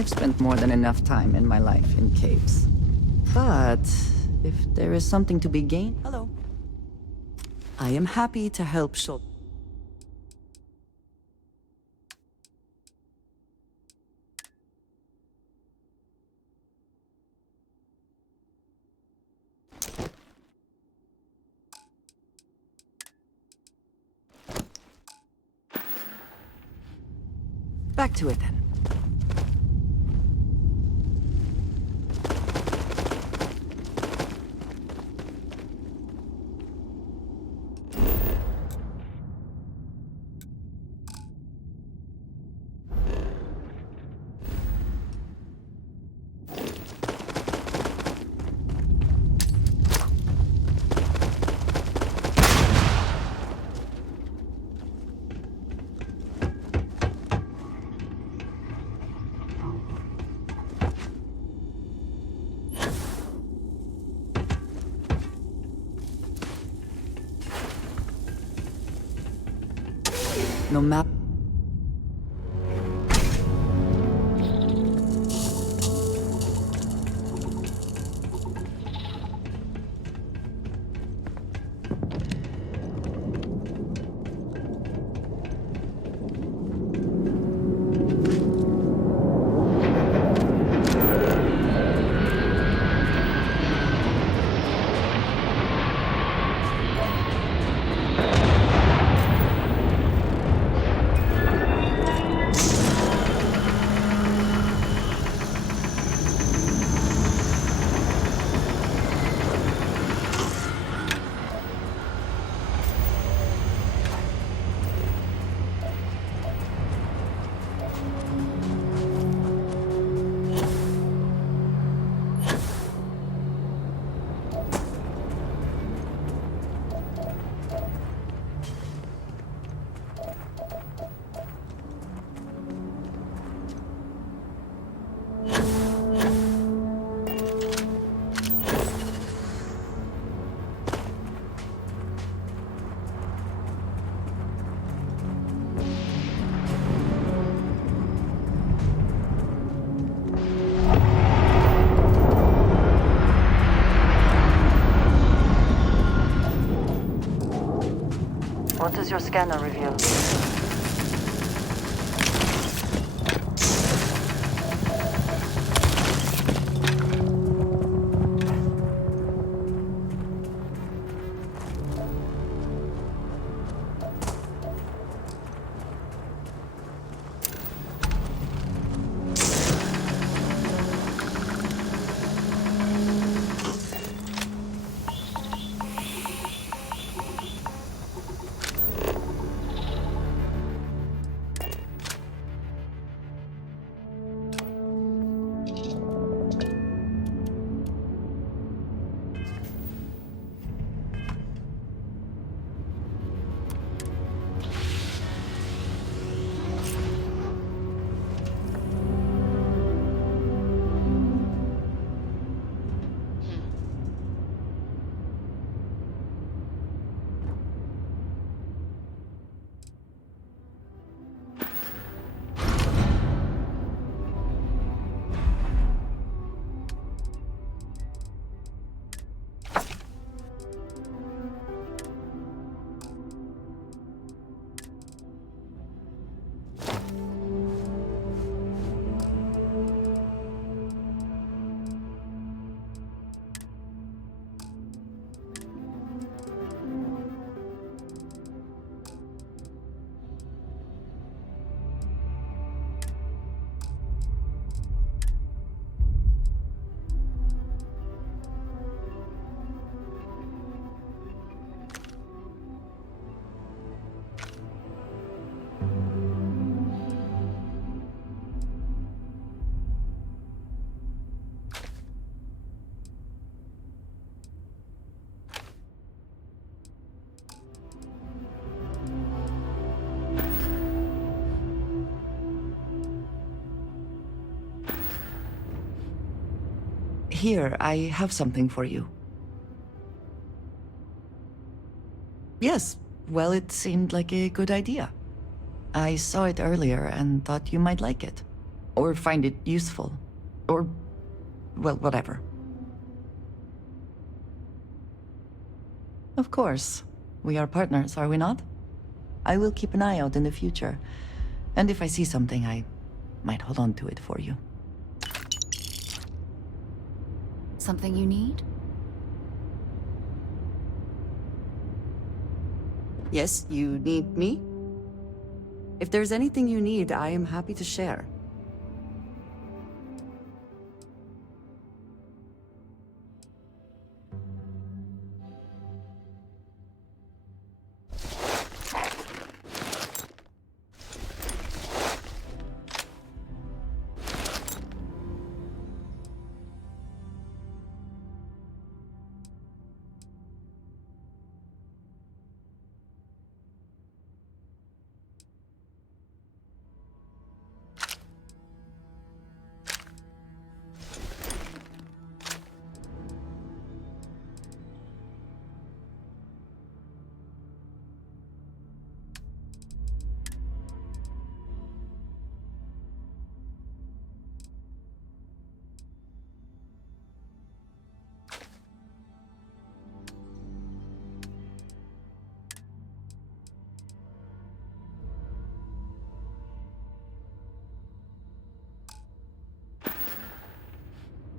I've spent more than enough time in my life in caves. But if there is something to be gained... Hello. I am happy to help show... Back to it then. No map. What does your scanner reveal? Here, I have something for you. Yes, well, it seemed like a good idea. I saw it earlier and thought you might like it. or find it useful, or, well, whatever. Of course. We are partners, are we not? I will keep an eye out in the future, and if I see something, I might hold on to it for you. Something you need? Yes, you need me? If there's anything you need, I am happy to share.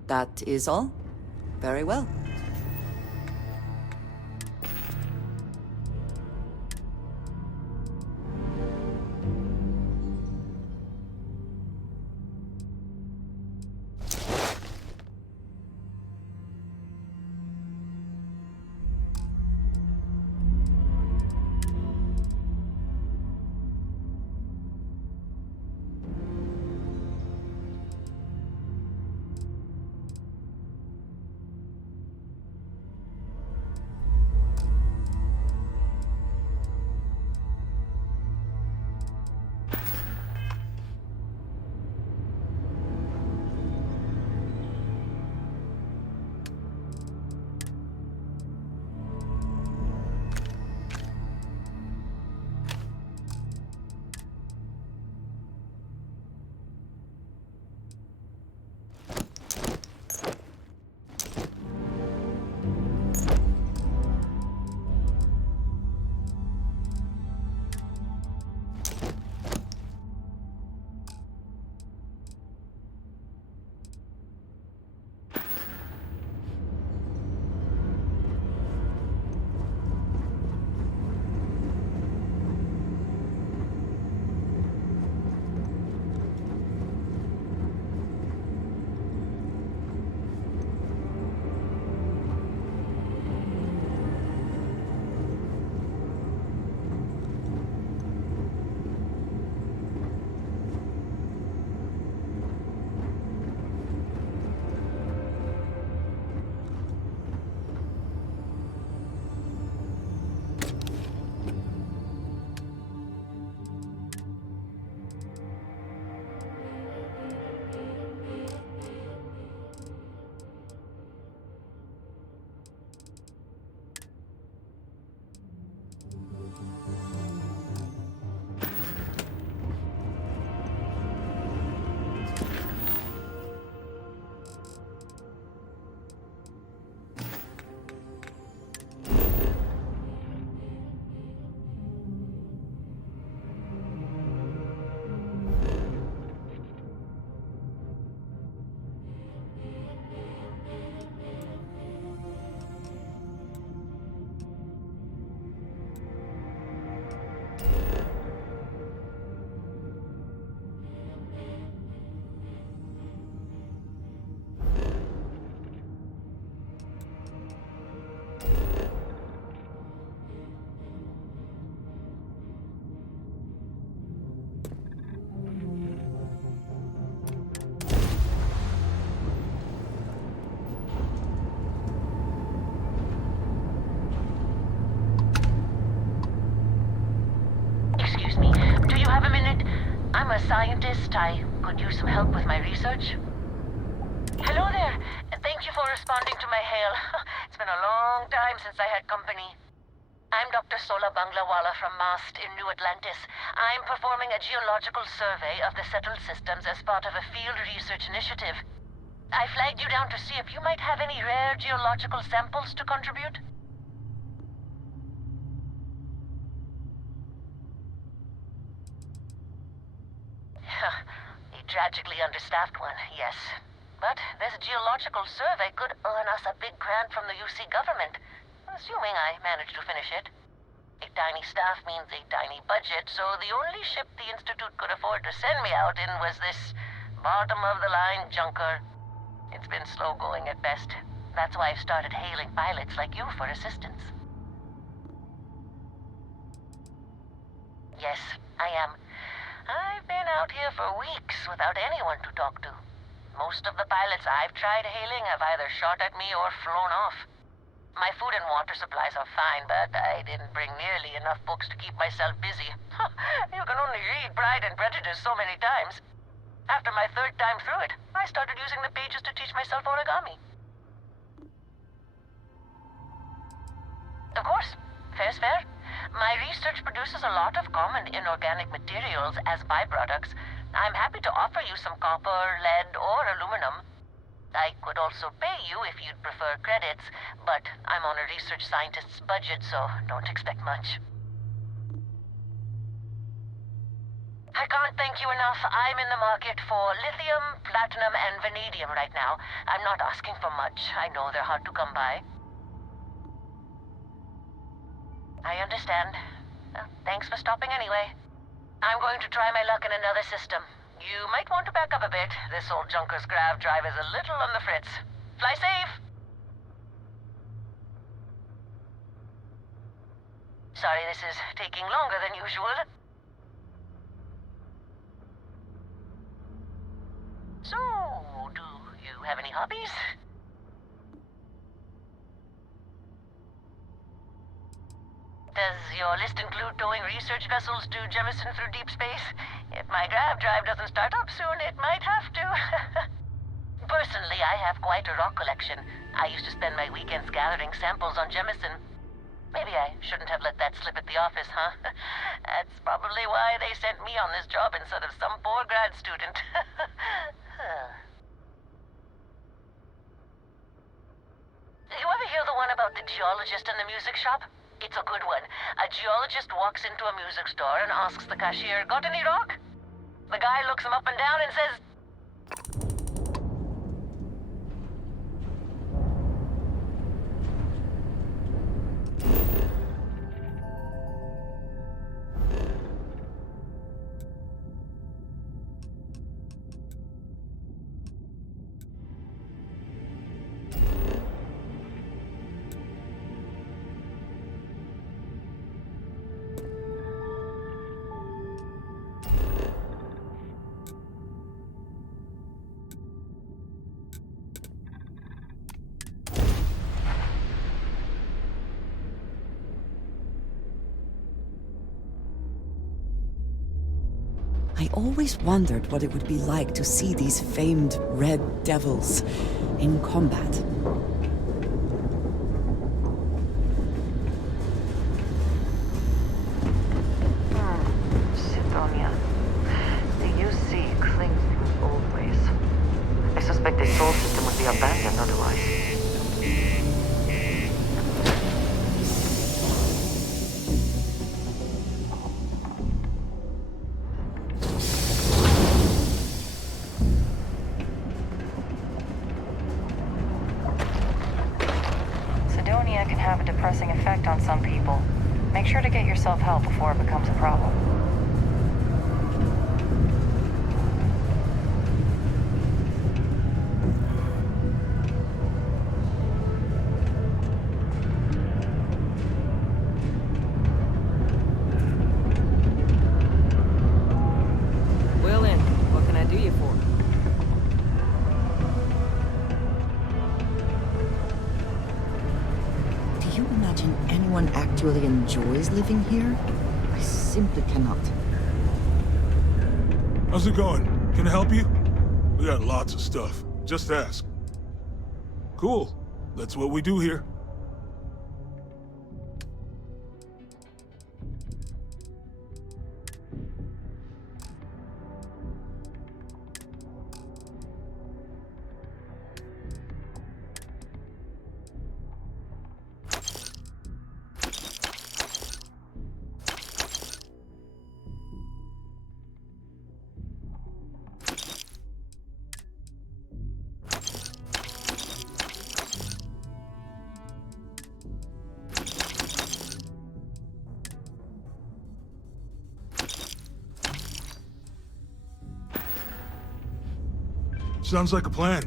That is all? Very well. Excuse me, do you have a minute? I'm a scientist. I could use some help with my research. Hello there. Thank you for responding to my hail. It's been a long time since I had company. I'm Dr. Sola Banglawala from MAST in New Atlantis. I'm performing a geological survey of the settled systems as part of a field research initiative. I flagged you down to see if you might have any rare geological samples to contribute. A tragically understaffed one, yes. But this geological survey could earn us a big grant from the UC government, assuming I manage to finish it. A tiny staff means a tiny budget, so the only ship the Institute could afford to send me out in was this bottom-of-the-line junker. It's been slow going at best. That's why I've started hailing pilots like you for assistance. Yes, I am. I've been out here for weeks without anyone to talk to. Most of the pilots I've tried hailing have either shot at me or flown off. My food and water supplies are fine, but I didn't bring nearly enough books to keep myself busy. You can only read Pride and Prejudice so many times. After my third time through it, I started using the pages to teach myself origami. Of course, fair's fair. My research produces a lot of common inorganic materials as byproducts. I'm happy to offer you some copper, lead, or aluminum. I could also pay you if you'd prefer credits, but I'm on a research scientist's budget, so don't expect much. I can't thank you enough. I'm in the market for lithium, platinum, and vanadium right now. I'm not asking for much. I know they're hard to come by. I understand. Thanks for stopping anyway. I'm going to try my luck in another system. You might want to back up a bit. This old junker's grav drive is a little on the fritz. Fly safe! Sorry this is taking longer than usual. So, do you have any hobbies? Does your list include towing research vessels to Jemison through deep space? If my grav drive doesn't start up soon, it might have to. Personally, I have quite a rock collection. I used to spend my weekends gathering samples on Jemison. Maybe I shouldn't have let that slip at the office, huh? That's probably why they sent me on this job instead of some poor grad student. You ever hear the one about the geologist in the music shop? It's a good one. A geologist walks into a music store and asks the cashier, "Got any rock?" The guy looks him up and down and says, I always wondered what it would be like to see these famed red devils in combat. Sidonia. The UC clings to its old ways. I suspect the soul system would be abandoned otherwise. Sidonia can have a depressing effect on some people. Make sure to get yourself help before it becomes a problem. Well then, what can I do you for? Do you imagine anyone actually enjoys living here? I simply cannot. How's it going? Can I help you? We got lots of stuff. Just ask. Cool. That's what we do here. Sounds like a plan.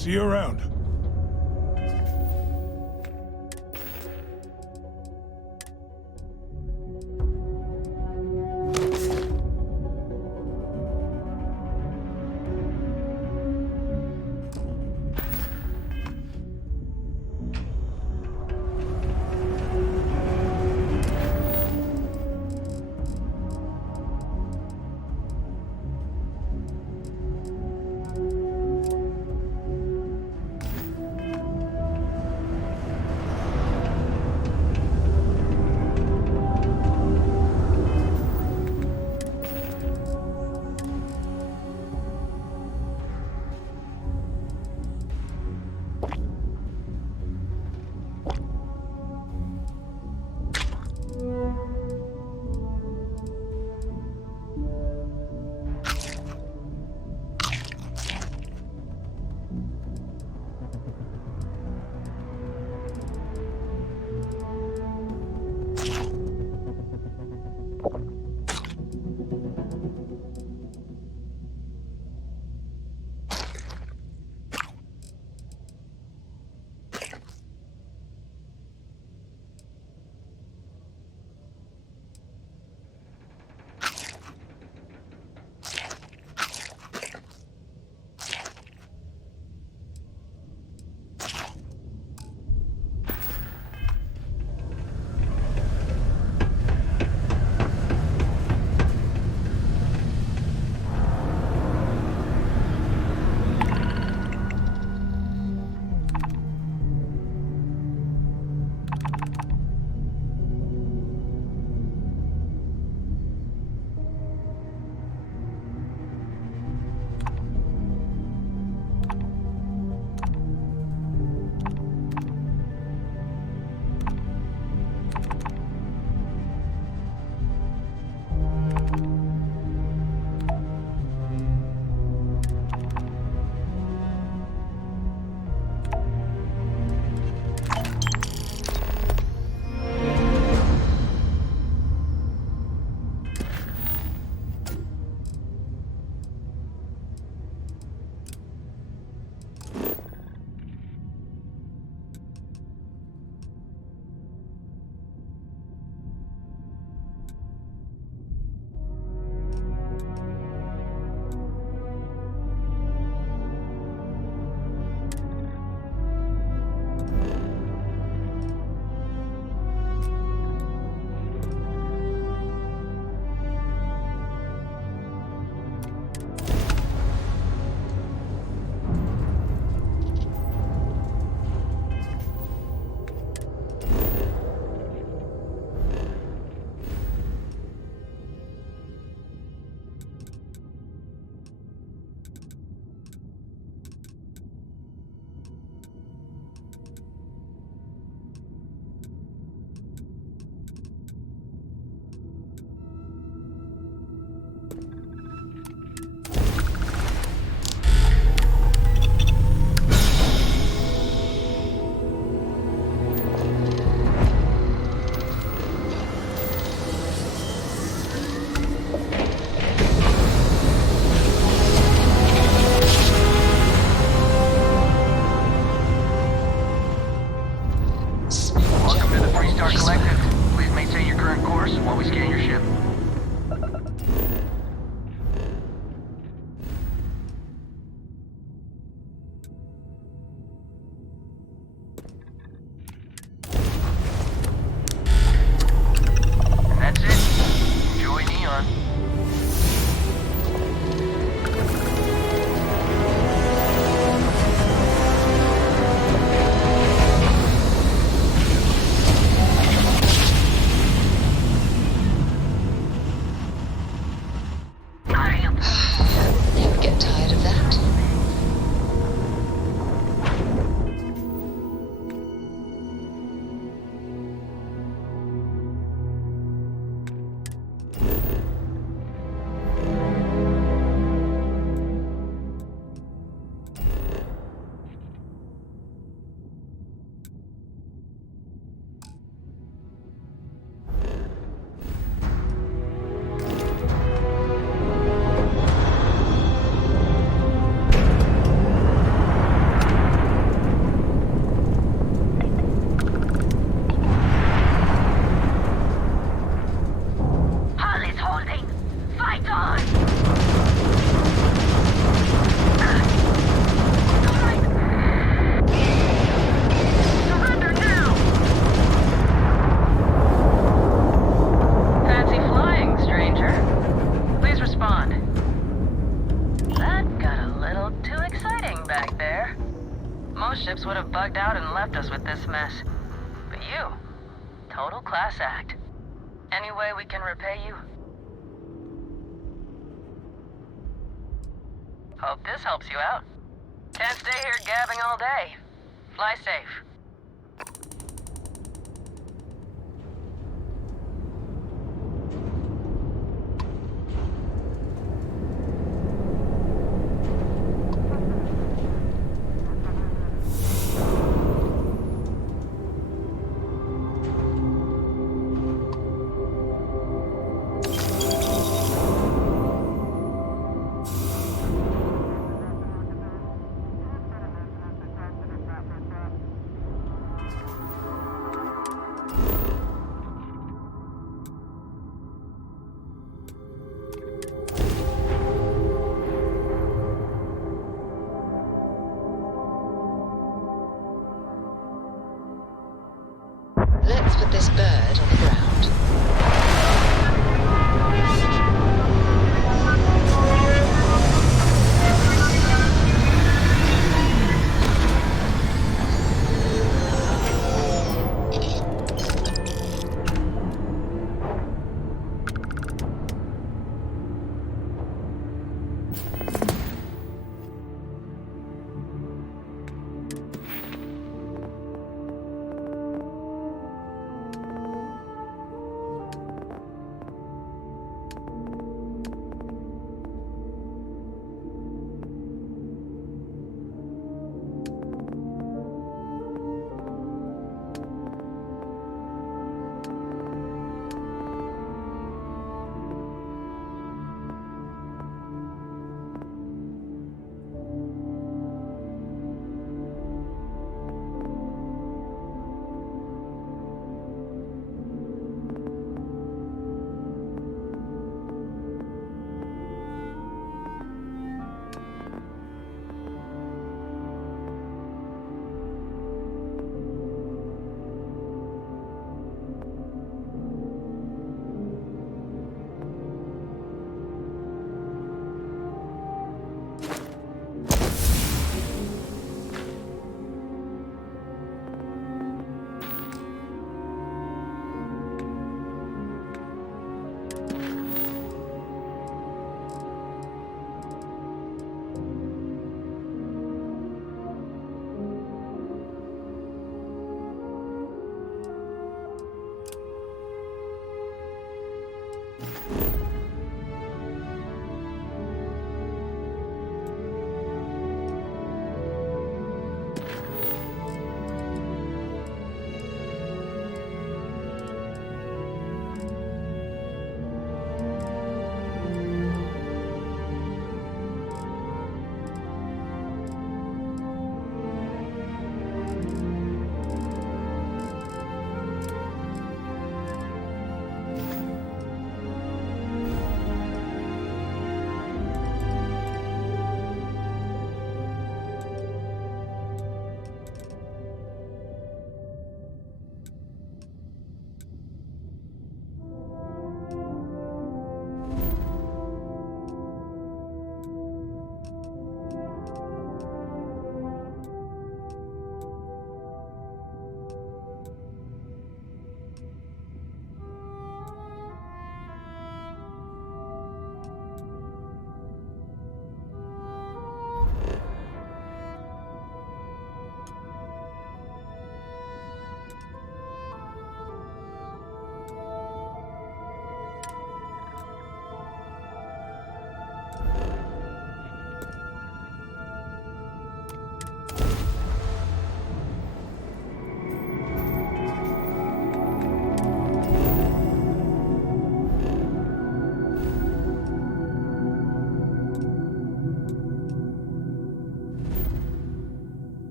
See you around. left us with this mess. But you, total class act. Any way we can repay you? Hope this helps you out. Can't stay here gabbing all day. Fly safe. Let's put this bird on the ground.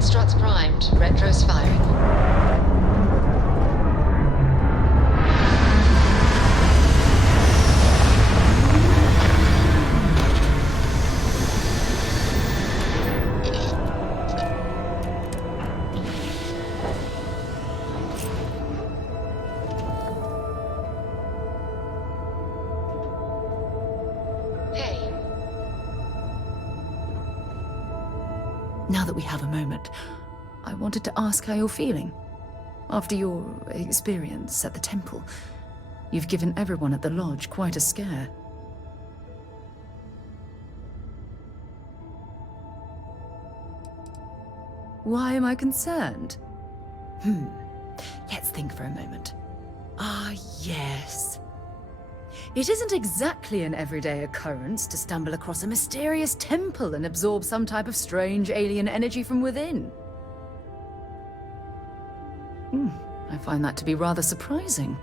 Struts primed. Retros firing. Now that we have a moment, I wanted to ask how you're feeling. After your experience at the temple, you've given everyone at the lodge quite a scare. Why am I concerned? Let's think for a moment. Ah, yes. It isn't exactly an everyday occurrence to stumble across a mysterious temple and absorb some type of strange alien energy from within. I find that to be rather surprising.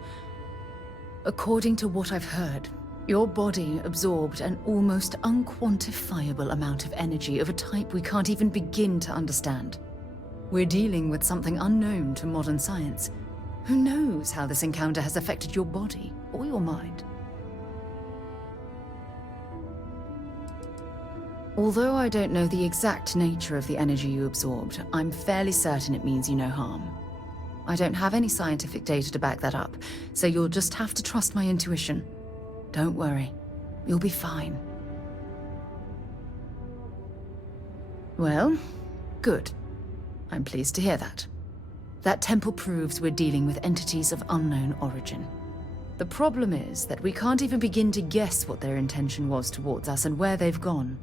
According to what I've heard, your body absorbed an almost unquantifiable amount of energy of a type we can't even begin to understand. We're dealing with something unknown to modern science. Who knows how this encounter has affected your body or your mind? Although I don't know the exact nature of the energy you absorbed, I'm fairly certain it means you no harm. I don't have any scientific data to back that up, so you'll just have to trust my intuition. Don't worry, you'll be fine. Well, good. I'm pleased to hear that. That temple proves we're dealing with entities of unknown origin. The problem is that we can't even begin to guess what their intention was towards us and where they've gone.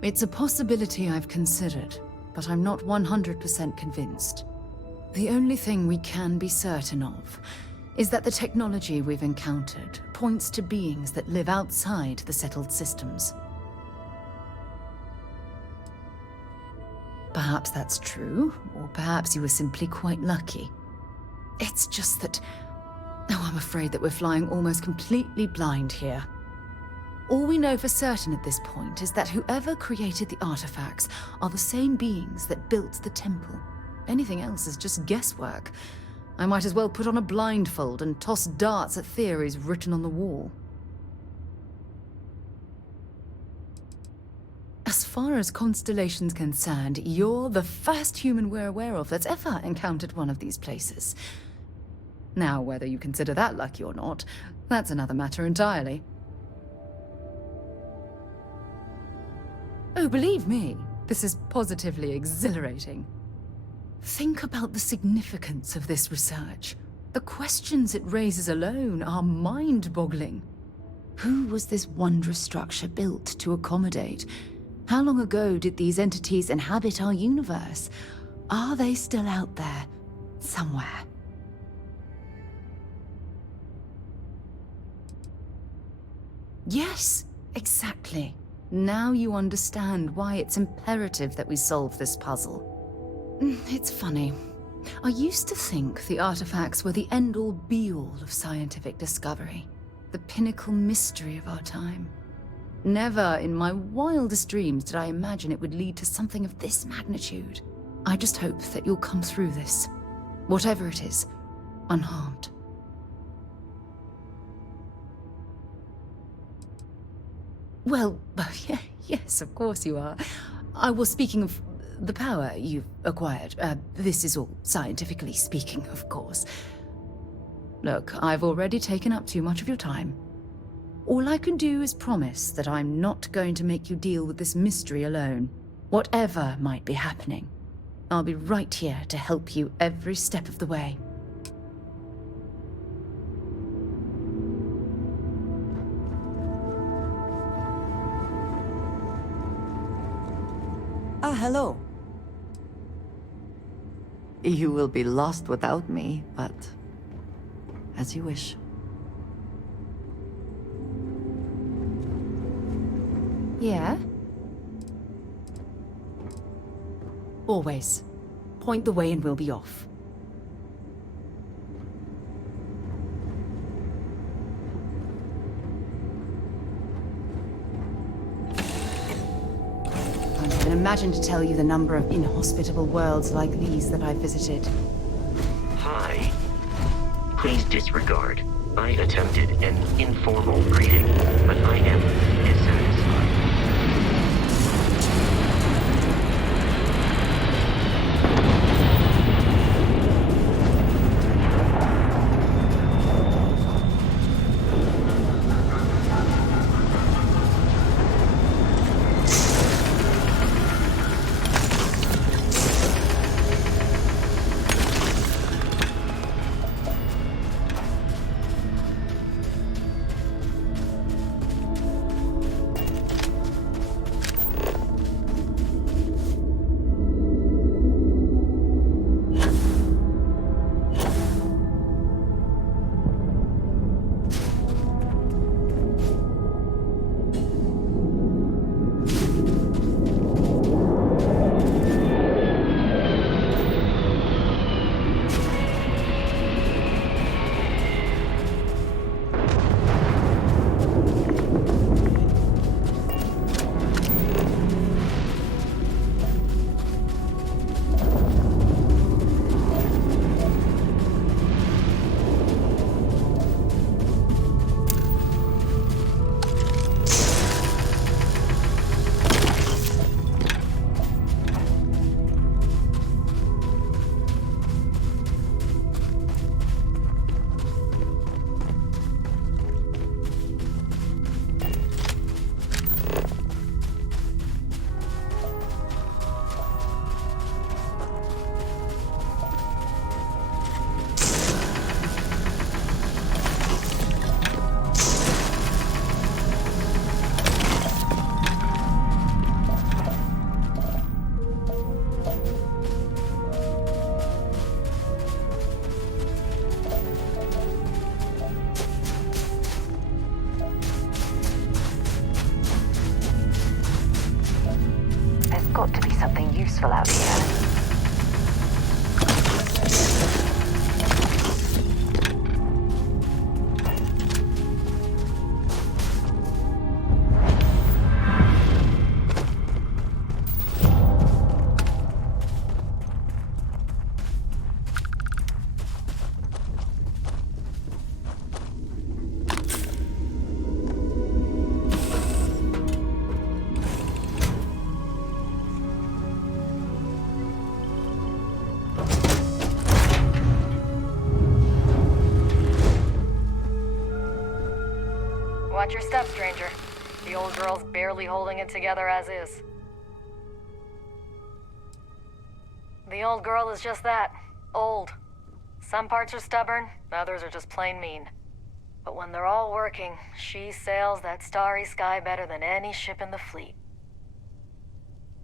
It's a possibility I've considered, but I'm not 100% convinced. The only thing we can be certain of is that the technology we've encountered points to beings that live outside the settled systems. Perhaps that's true, or perhaps you were simply quite lucky. It's just that... Oh, I'm afraid that we're flying almost completely blind here. All we know for certain at this point is that whoever created the artifacts are the same beings that built the temple. Anything else is just guesswork. I might as well put on a blindfold and toss darts at theories written on the wall. As far as Constellation's concerned, you're the first human we're aware of that's ever encountered one of these places. Now, whether you consider that lucky or not, that's another matter entirely. Oh, believe me, this is positively exhilarating. Think about the significance of this research. The questions it raises alone are mind-boggling. Who was this wondrous structure built to accommodate? How long ago did these entities inhabit our universe? Are they still out there, somewhere? Yes, exactly. Now you understand why it's imperative that we solve this puzzle. It's funny. I used to think the artifacts were the end-all be-all of scientific discovery, the pinnacle mystery of our time. Never in my wildest dreams did I imagine it would lead to something of this magnitude. I just hope that you'll come through this, whatever it is, unharmed. Well, yes, of course you are. I was speaking of the power you've acquired. This is all scientifically speaking, of course. Look, I've already taken up too much of your time. All I can do is promise that I'm not going to make you deal with this mystery alone. Whatever might be happening, I'll be right here to help you every step of the way. Ah, hello. You will be lost without me, but as you wish. Yeah? Always. Point the way and we'll be off. can imagine to tell you the number of inhospitable worlds like these that I've visited. Hi. Please disregard. I attempted an informal greeting, but I am dissatisfied. Got to be something useful out here. Watch your step, stranger. The old girl's barely holding it together as is. The old girl is just that. Old. Some parts are stubborn, others are just plain mean. But when they're all working, she sails that starry sky better than any ship in the fleet.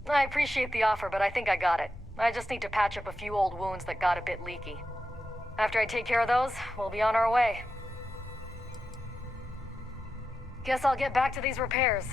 I appreciate the offer, but I think I got it. I just need to patch up a few old wounds that got a bit leaky. After I take care of those, we'll be on our way. Guess I'll get back to these repairs.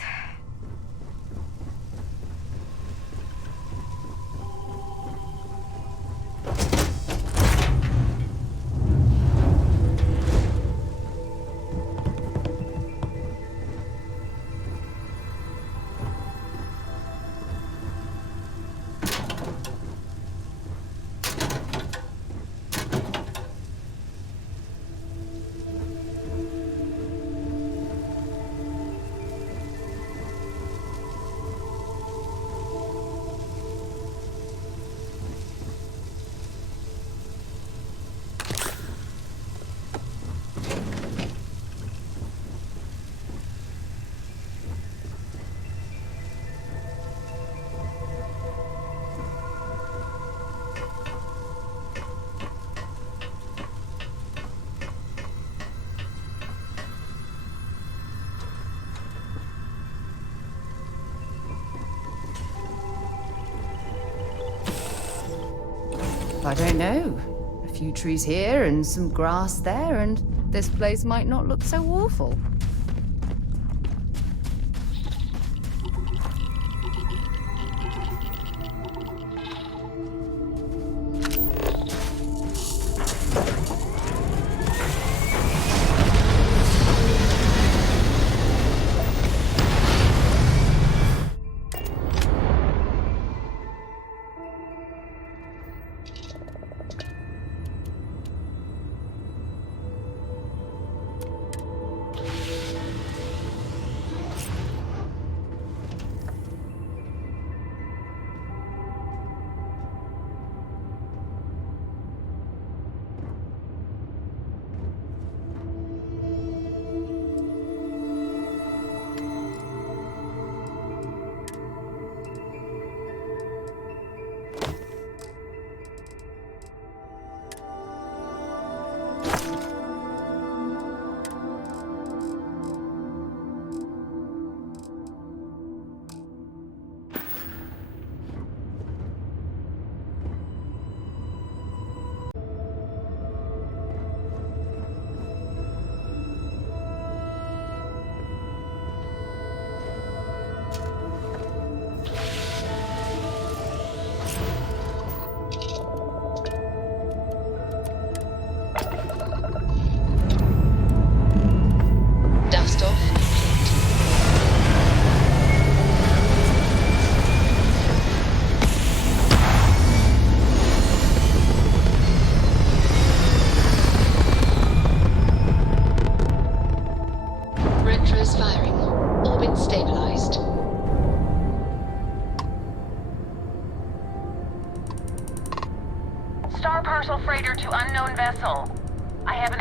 I don't know. A few trees here and some grass there, and this place might not look so awful.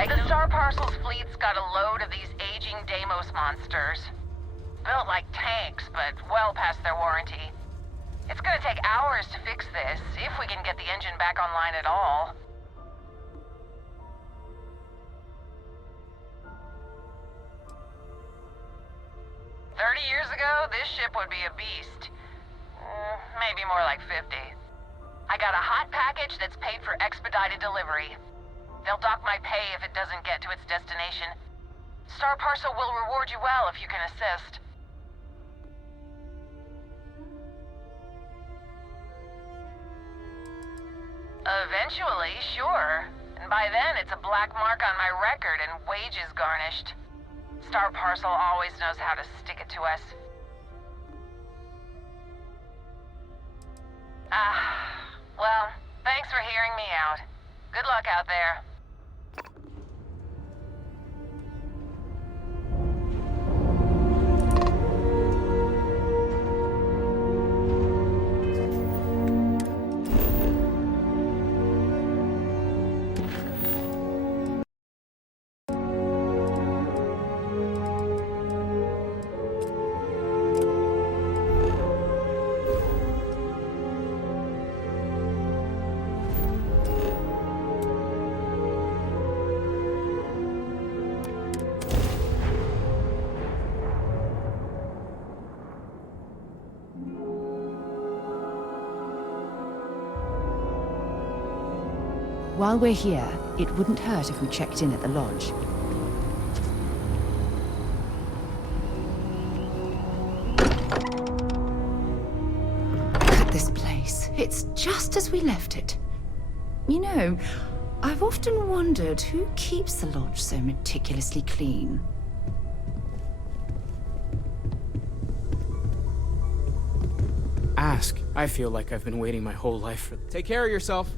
The Star Parcel's fleet's got a load of these aging Deimos monsters. Built like tanks, but well past their warranty. It's gonna take hours to fix this, if we can get the engine back online at all. Years ago, this ship would be a beast. Maybe more like 50. I got a hot package that's paid for expedited delivery. They'll dock my pay if it doesn't get to its destination. Star Parcel will reward you well if you can assist. Eventually, sure. And by then, it's a black mark on my record and wages garnished. Star Parcel always knows how to stick it to us. Well, thanks for hearing me out. Good luck out there. While we're here, it wouldn't hurt if we checked in at the lodge. Look at this place. It's just as we left it. You know, I've often wondered who keeps the lodge so meticulously clean. Ask. I feel like I've been waiting my whole life for... Take care of yourself.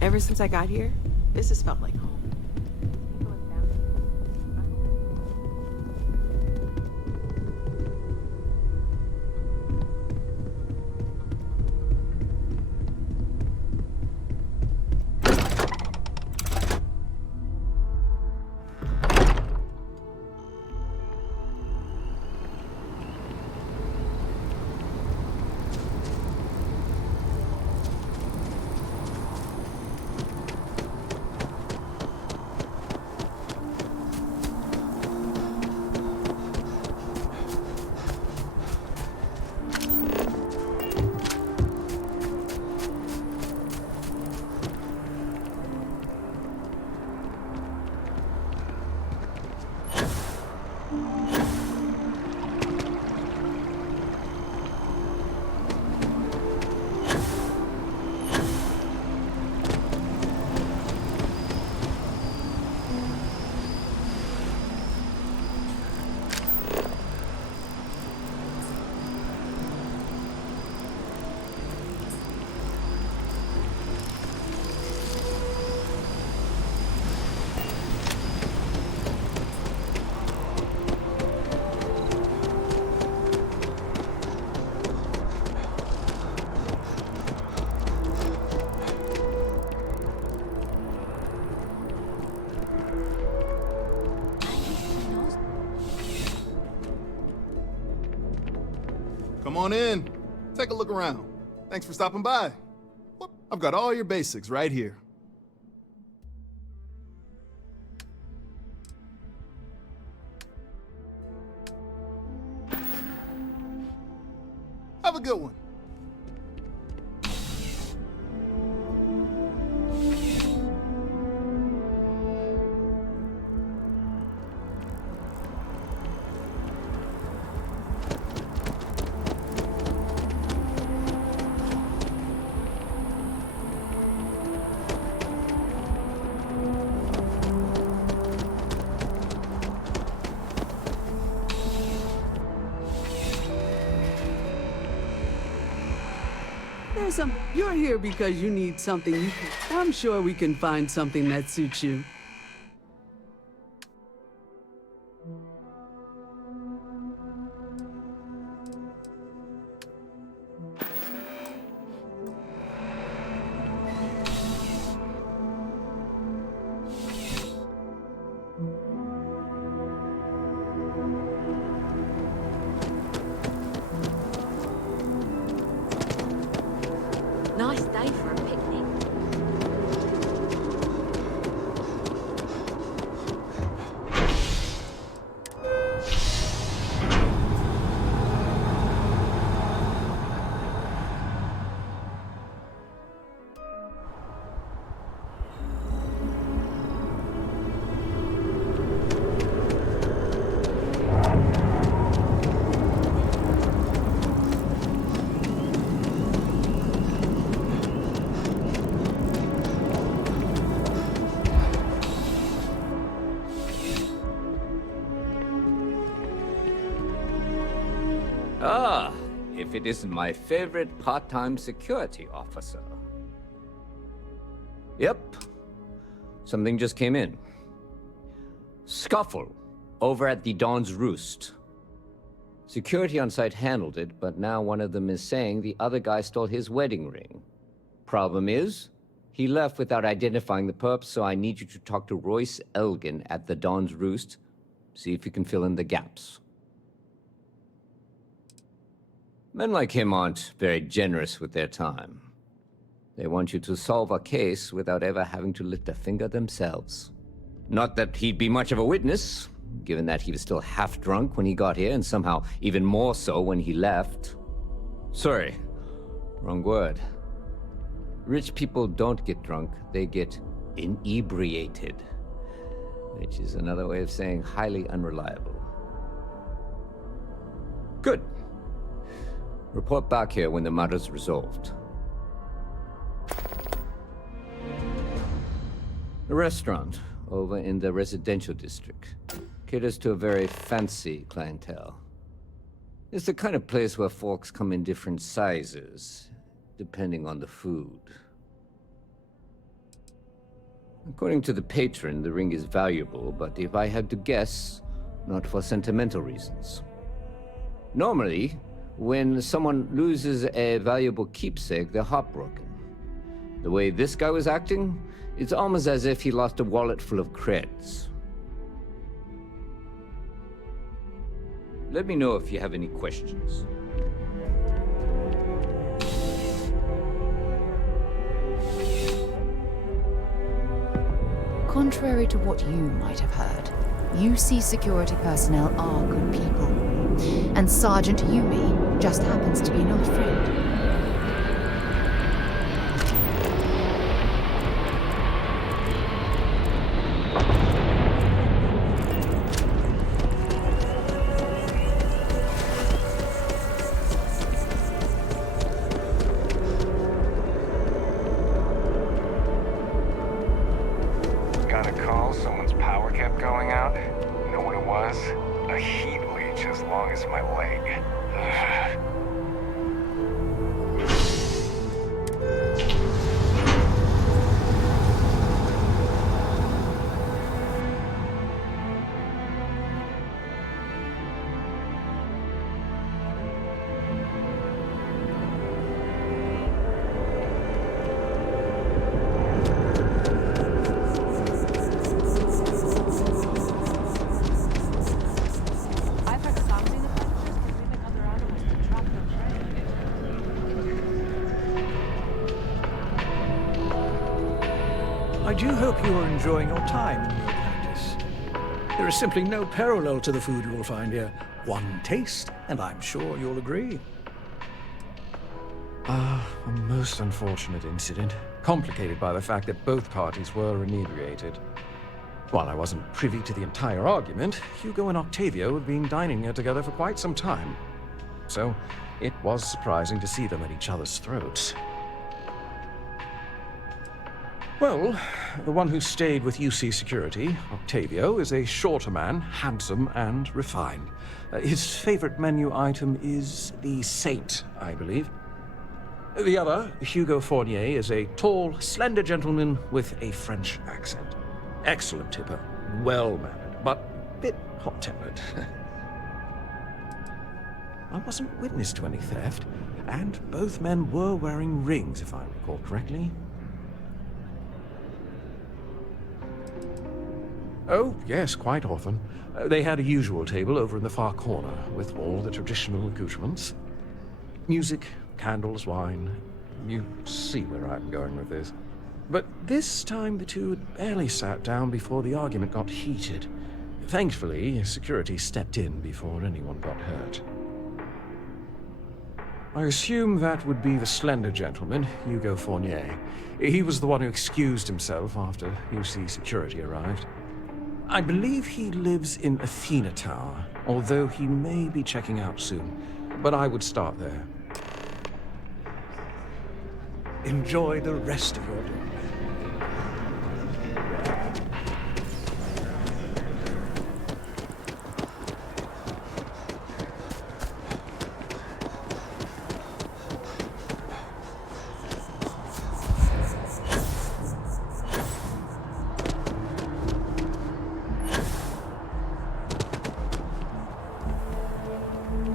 Ever since I got here, this has felt like home. Come on in. Take a look around. Thanks for stopping by. Whoop, I've got all your basics right here. Have a good one. You're here because you need something. I'm sure we can find something that suits you. Nice day for a picnic. Ah, if it isn't my favorite part-time security officer. Yep. Something just came in. Scuffle over at the Dawn's Roost. Security on site handled it, but now one of them is saying the other guy stole his wedding ring. Problem is, he left without identifying the perp, so I need you to talk to Royce Elgin at the Dawn's Roost. See if you can fill in the gaps. Men like him aren't very generous with their time. They want you to solve a case without ever having to lift a finger themselves. Not that he'd be much of a witness, given that he was still half drunk when he got here, and somehow even more so when he left. Sorry, wrong word. Rich people don't get drunk, they get inebriated. Which is another way of saying highly unreliable. Good. Report back here when the matter's resolved. A restaurant over in the residential district caters to a very fancy clientele. It's the kind of place where forks come in different sizes, depending on the food. According to the patron, the ring is valuable, but if I had to guess, not for sentimental reasons. Normally, when someone loses a valuable keepsake, they're heartbroken. The way this guy was acting, it's almost as if he lost a wallet full of creds. Let me know if you have any questions. Contrary to what you might have heard, UC security personnel are good people. And Sergeant Yumi just happens to be an old friend. Got a call, someone's power kept going out. Know what it was? A heat leech as long as my leg. Ugh. do hope you are enjoying your time in your practice. There is simply no parallel to the food you will find here. One taste, and I'm sure you'll agree. A most unfortunate incident, complicated by the fact that both parties were inebriated. While I wasn't privy to the entire argument, Hugo and Octavio had been dining here together for quite some time. So, it was surprising to see them at each other's throats. Well, the one who stayed with UC Security, Octavio, is a shorter man, handsome and refined. His favorite menu item is the Saint, I believe. The other, Hugo Fournier, is a tall, slender gentleman with a French accent. Excellent tipper, well-mannered, but a bit hot-tempered. I wasn't witness to any theft, and both men were wearing rings, if I recall correctly. Oh, yes, quite often. They had a usual table over in the far corner, with all the traditional accoutrements. Music, candles, wine. You see where I'm going with this. But this time the two had barely sat down before the argument got heated. Thankfully, security stepped in before anyone got hurt. I assume that would be the slender gentleman, Hugo Fournier. He was the one who excused himself after UC security arrived. I believe he lives in Athena Tower, although he may be checking out soon. But I would start there. Enjoy the rest of your day.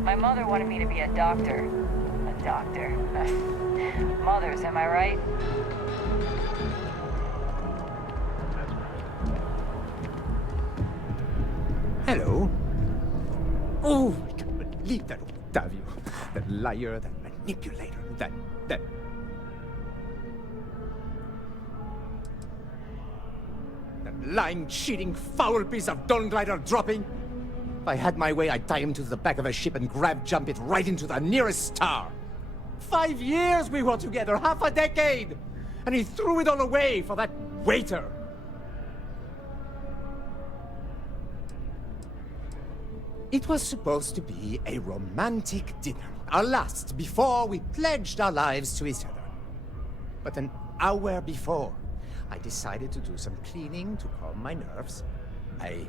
My mother wanted me to be a doctor. A doctor. Mothers, am I right? Hello. Oh, I can't believe that Octavio. That liar, that manipulator, that... That lying, cheating, foul piece of Dawn Glider dropping. If I had my way, I'd tie him to the back of a ship and jump it right into the nearest star. 5 years we were together, half a decade! And he threw it all away for that waiter. It was supposed to be a romantic dinner, our last before we pledged our lives to each other. But an hour before, I decided to do some cleaning to calm my nerves. I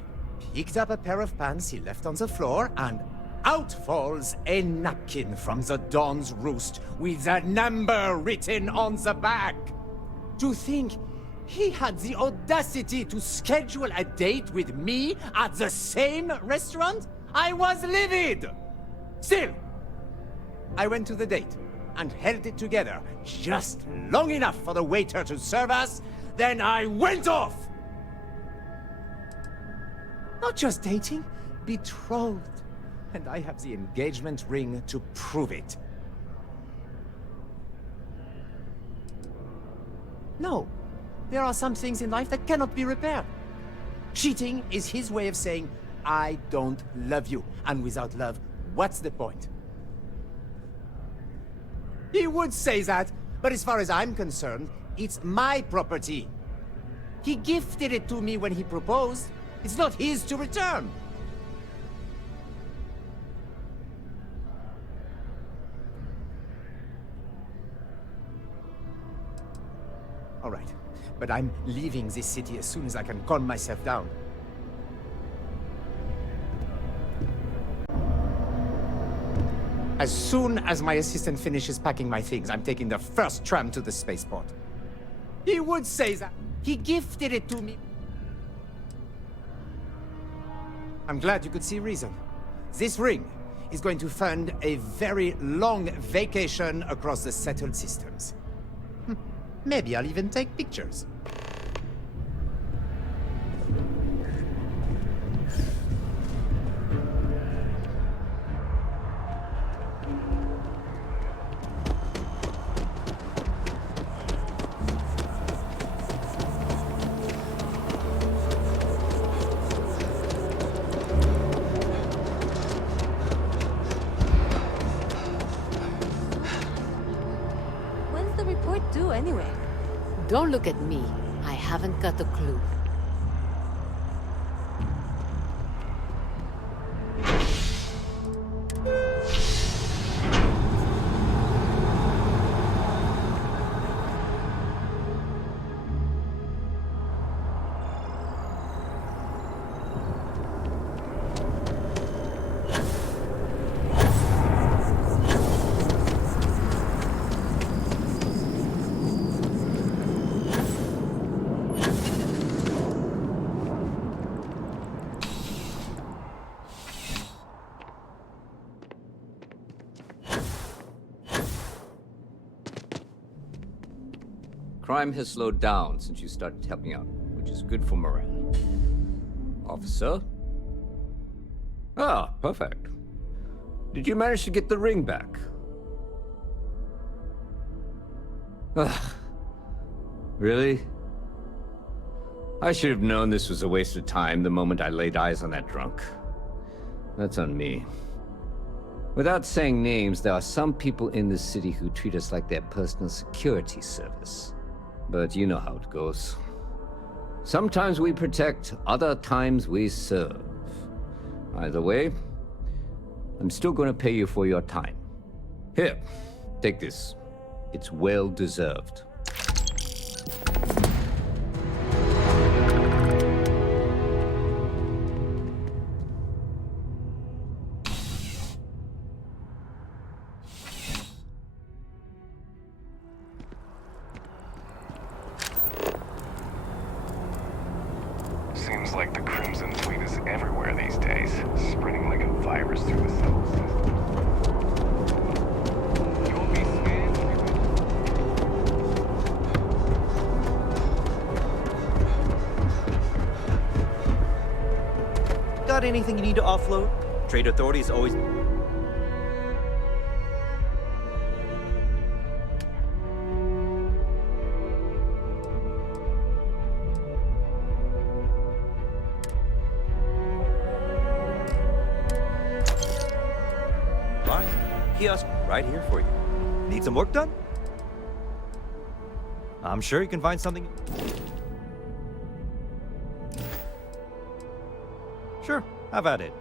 picked up a pair of pants he left on the floor, and out falls a napkin from the Dawn's Roost with a number written on the back. To think he had the audacity to schedule a date with me at the same restaurant? I was livid! Still, I went to the date and held it together just long enough for the waiter to serve us, then I went off! Not just dating, betrothed. And I have the engagement ring to prove it. No, there are some things in life that cannot be repaired. Cheating is his way of saying, I don't love you. And without love, what's the point? He would say that, but as far as I'm concerned, it's my property. He gifted it to me when he proposed. It's not his to return. All right, but I'm leaving this city as soon as I can calm myself down. As soon as my assistant finishes packing my things, I'm taking the first tram to the spaceport. He would say that. He gifted it to me. I'm glad you could see reason. This ring is going to fund a very long vacation across the settled systems. Maybe I'll even take pictures. anyway? Don't look at me. I haven't got a clue. Crime has slowed down since you started helping out, which is good for morale. Officer? Ah, perfect. Did you manage to get the ring back? Ugh. Really? I should have known this was a waste of time the moment I laid eyes on that drunk. That's on me. Without saying names, there are some people in this city who treat us like their personal security service. But you know how it goes. Sometimes we protect, other times we serve. Either way, I'm still going to pay you for your time. Here, take this. It's well deserved. Seems like the Crimson Fleet is everywhere these days, spreading like a virus through the solar system. You'll be scanned. Got anything you need to offload? Trade authorities always... Kiosk right here for you. Need some work done? I'm sure you can find something. Sure, have at it.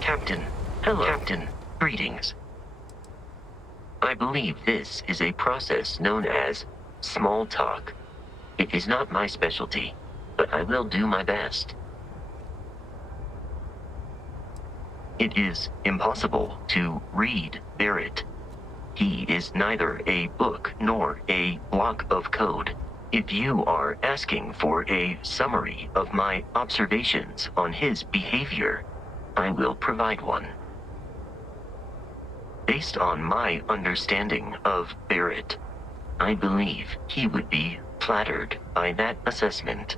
Captain. Hello. Captain, greetings. I believe this is a process known as small talk. It is not my specialty, but I will do my best. It is impossible to read Barrett. He is neither a book nor a block of code. If you are asking for a summary of my observations on his behavior, I will provide one. Based on my understanding of Barrett, I believe he would be flattered by that assessment.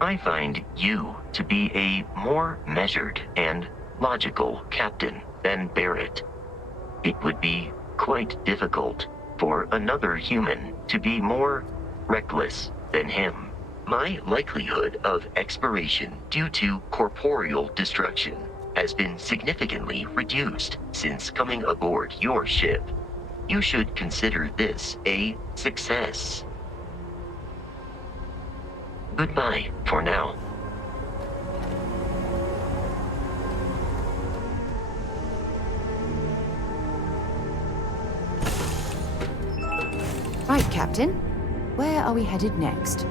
I find you to be a more measured and logical captain than Barrett. It would be quite difficult for another human to be more reckless than him. My likelihood of expiration due to corporeal destruction has been significantly reduced since coming aboard your ship. You should consider this a success. Goodbye for now. Right, Captain. Where are we headed next?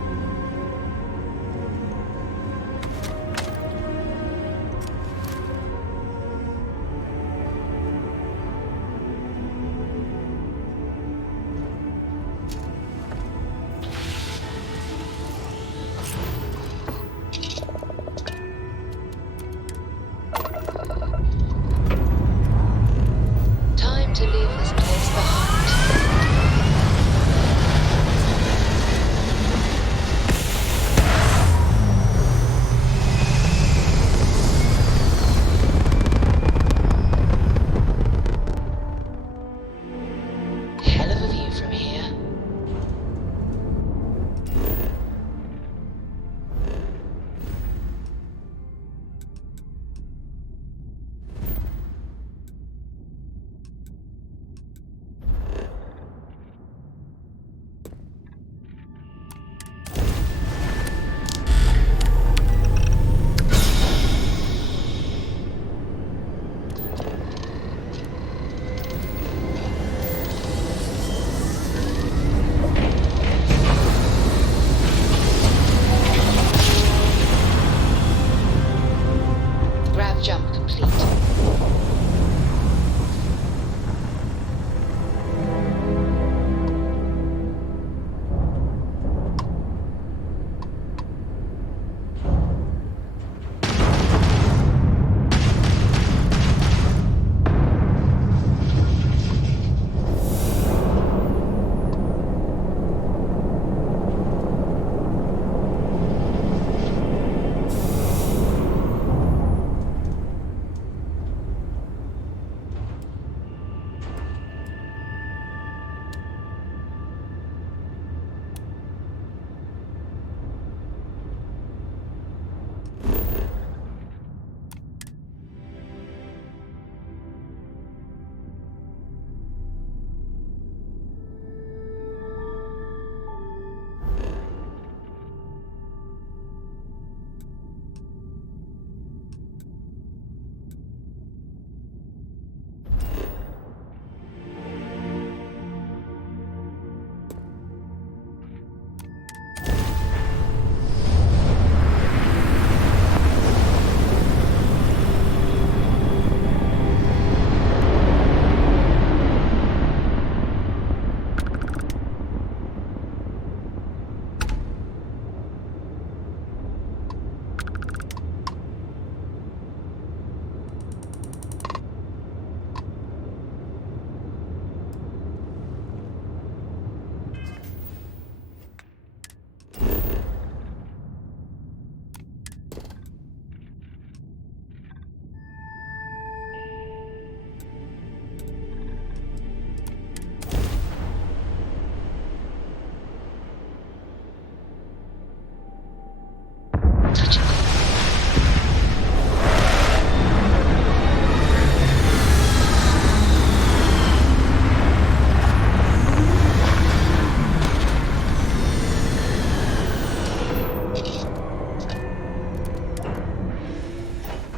Time to leave this place behind. Hell of a view from here. Grav jump complete.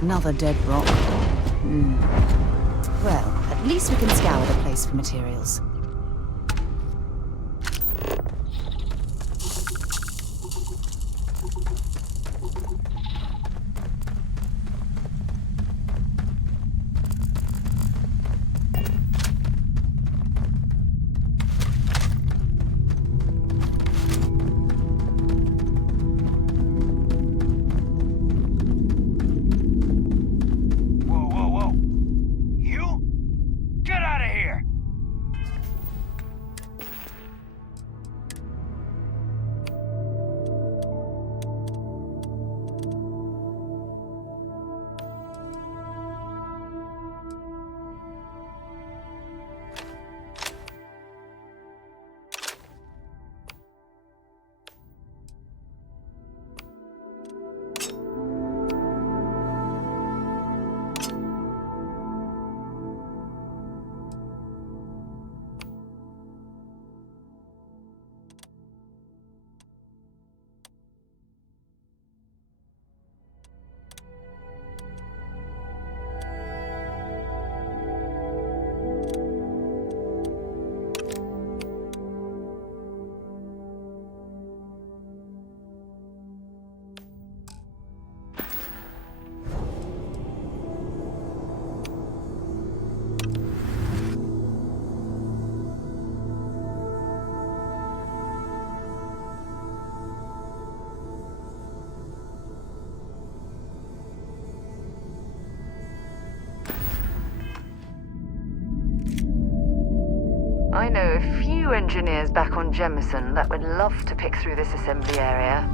Another dead rock. Well, at least we can scour the place for materials. know a few engineers back on Jemison that would love to pick through this assembly area.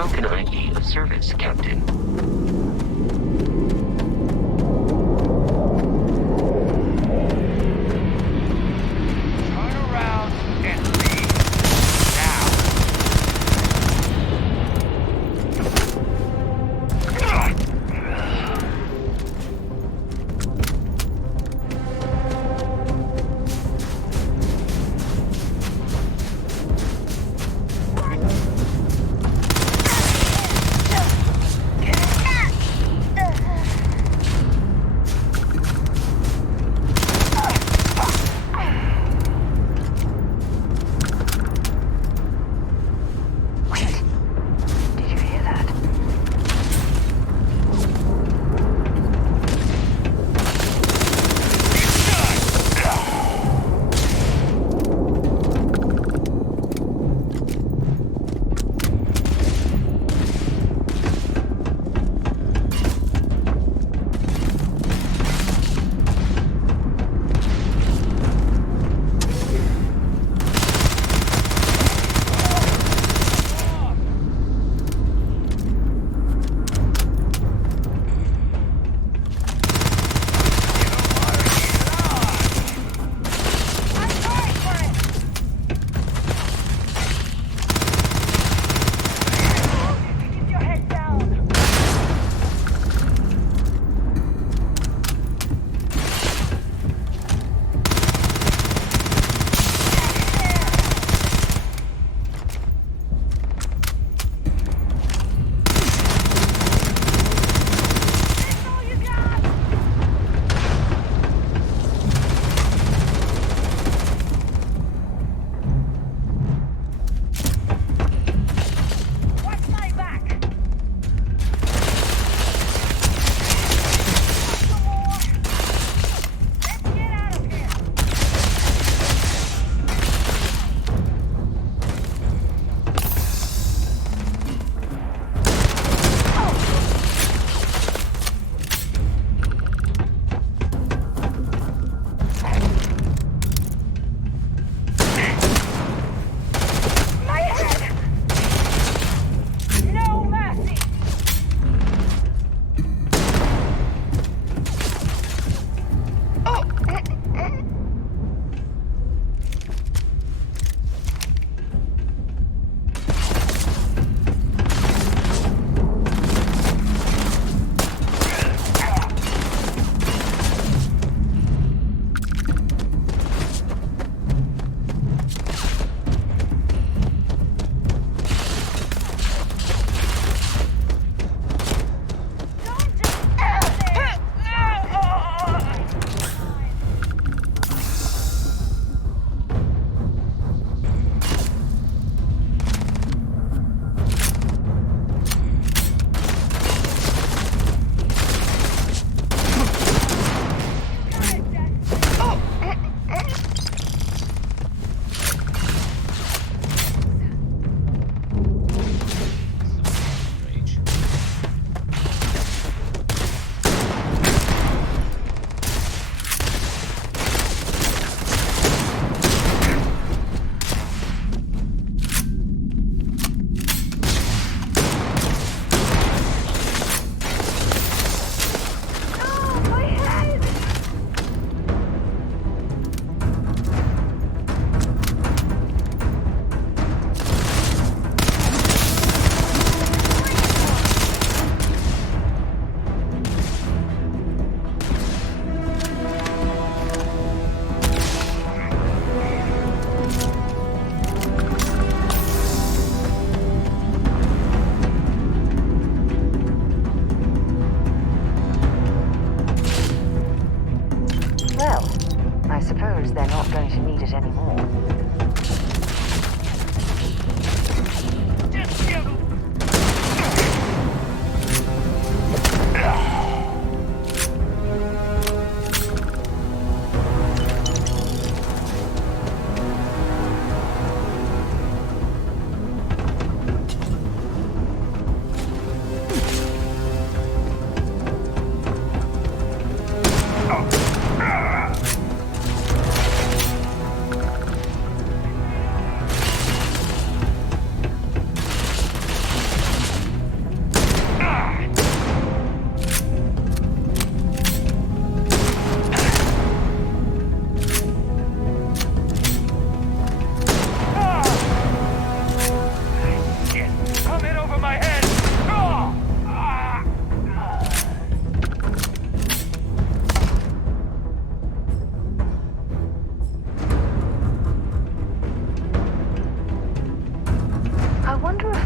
How can I be of service, Captain?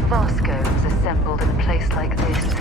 Vasco was assembled in a place like this.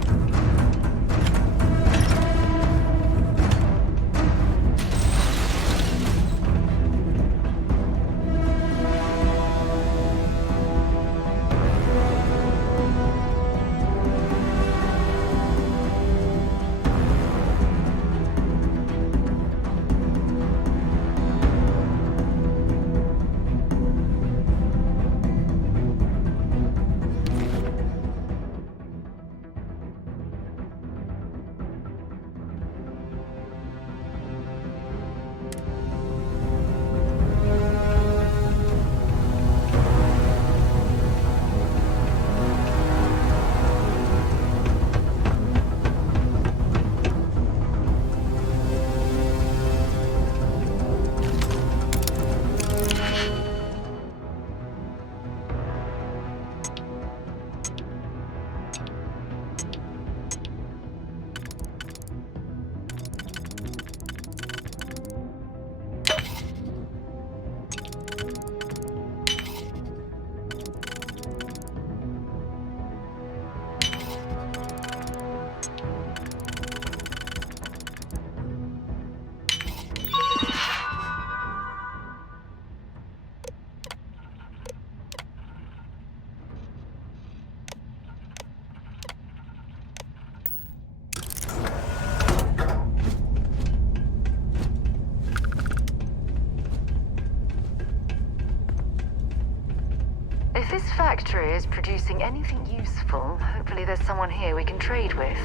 If this factory is producing anything useful, hopefully there's someone here we can trade with.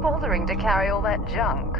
Bothering to carry all that junk.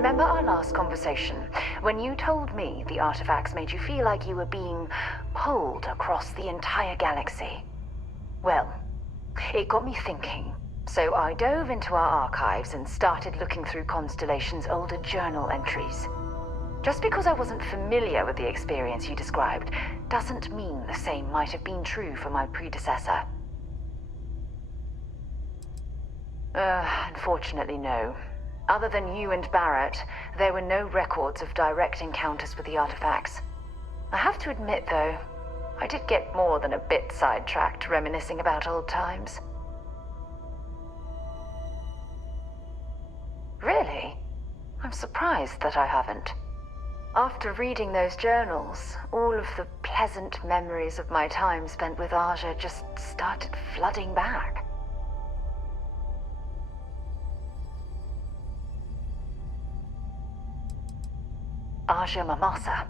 Remember our last conversation, when you told me the artifacts made you feel like you were being pulled across the entire galaxy? Well, it got me thinking, so I dove into our archives and started looking through Constellation's older journal entries. Just because I wasn't familiar with the experience you described, doesn't mean the same might have been true for my predecessor. Unfortunately, no. Other than you and Barrett, there were no records of direct encounters with the artifacts. I have to admit, though, I did get more than a bit sidetracked reminiscing about old times. Really? I'm surprised that I haven't. After reading those journals, all of the pleasant memories of my time spent with Aja just started flooding back. Aja Mamasa.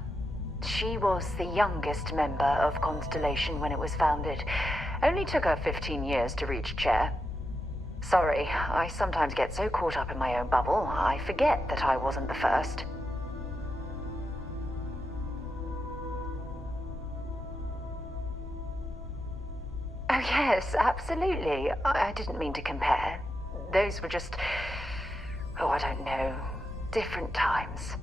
She was the youngest member of Constellation when it was founded. Only took her 15 years to reach chair. Sorry, I sometimes get so caught up in my own bubble, I forget that I wasn't the first. Oh yes, absolutely. I didn't mean to compare. Those were just... oh, I don't know. Different times.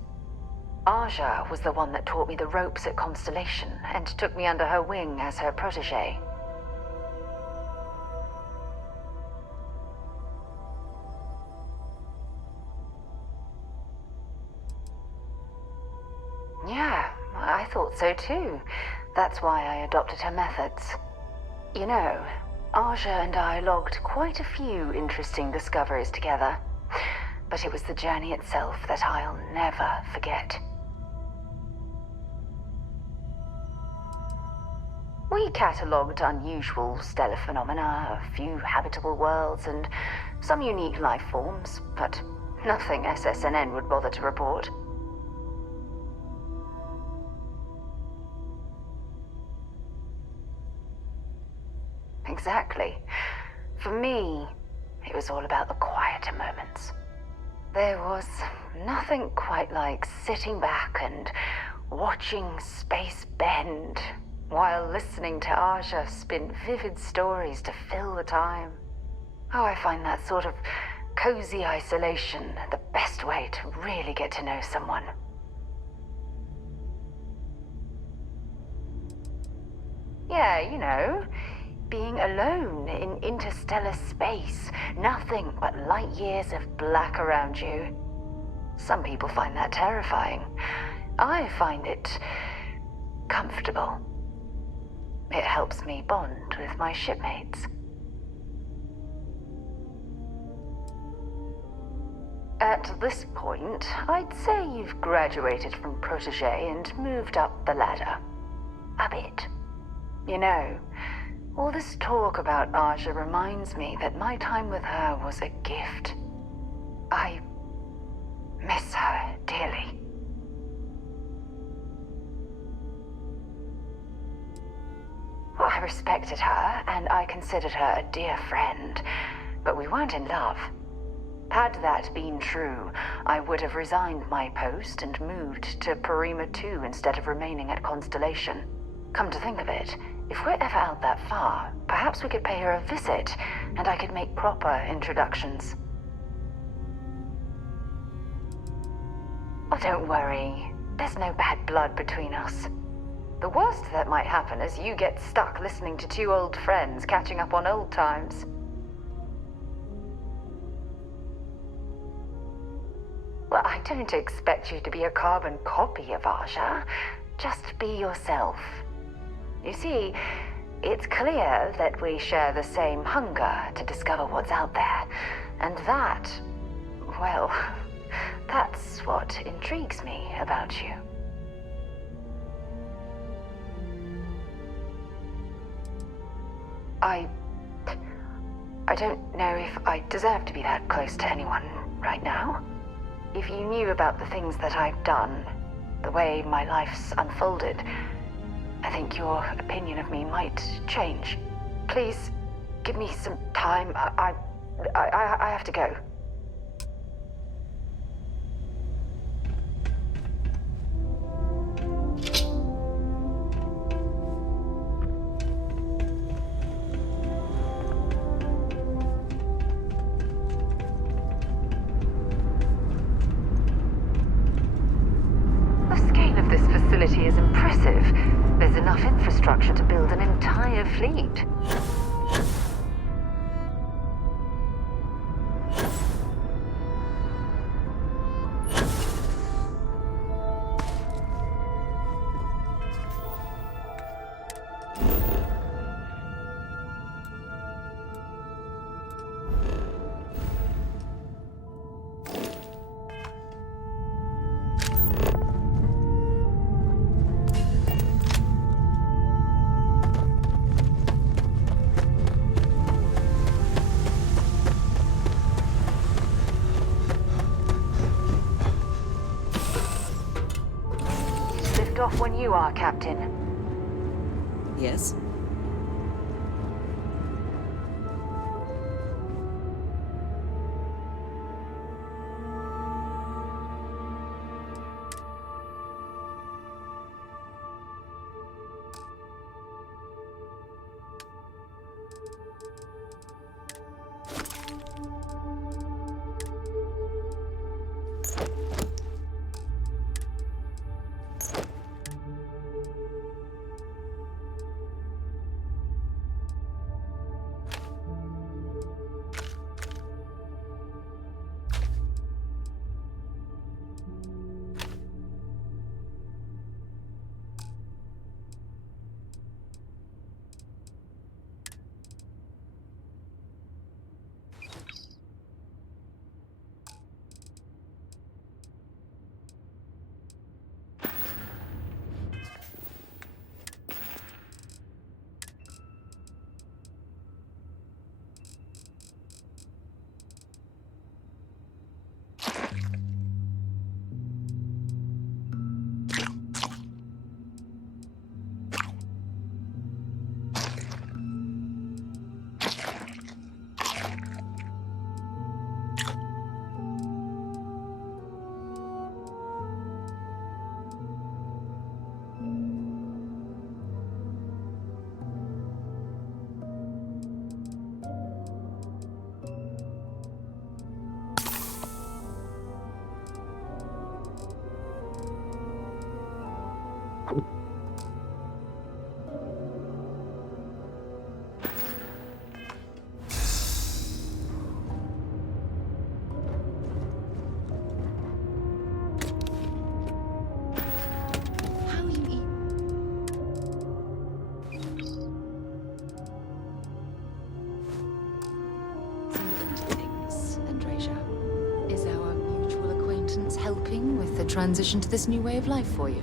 Aja was the one that taught me the ropes at Constellation and took me under her wing as her protege. Yeah, I thought so too. That's why I adopted her methods. You know, Aja and I logged quite a few interesting discoveries together. But it was the journey itself that I'll never forget. We catalogued unusual stellar phenomena, a few habitable worlds, and some unique life forms, but nothing SSNN would bother to report. Exactly. For me, it was all about the quieter moments. There was nothing quite like sitting back and watching space bend while listening to Aja spin vivid stories to fill the time. Oh, I find that sort of cozy isolation the best way to really get to know someone. Yeah, you know, being alone in interstellar space, nothing but light years of black around you. Some people find that terrifying. I find it comfortable. It helps me bond with my shipmates. At this point, I'd say you've graduated from protege and moved up the ladder. A bit. You know, all this talk about Aja reminds me that my time with her was a gift. I miss her dearly. Well, I respected her, and I considered her a dear friend, but we weren't in love. Had that been true, I would have resigned my post and moved to Parima 2 instead of remaining at Constellation. Come to think of it, if we're ever out that far, perhaps we could pay her a visit, and I could make proper introductions. Oh, don't worry. There's no bad blood between us. The worst that might happen is you get stuck listening to two old friends catching up on old times. Well, I don't expect you to be a carbon copy of Aja. Just be yourself. You see, it's clear that we share the same hunger to discover what's out there. And that, well, that's what intrigues me about you. I don't know if I deserve to be that close to anyone right now. If you knew about the things that I've done, the way my life's unfolded, I think your opinion of me might change. Please, give me some time. I have to go. fleet. Off when you are, Captain. Yes? Helping with the transition to this new way of life for you?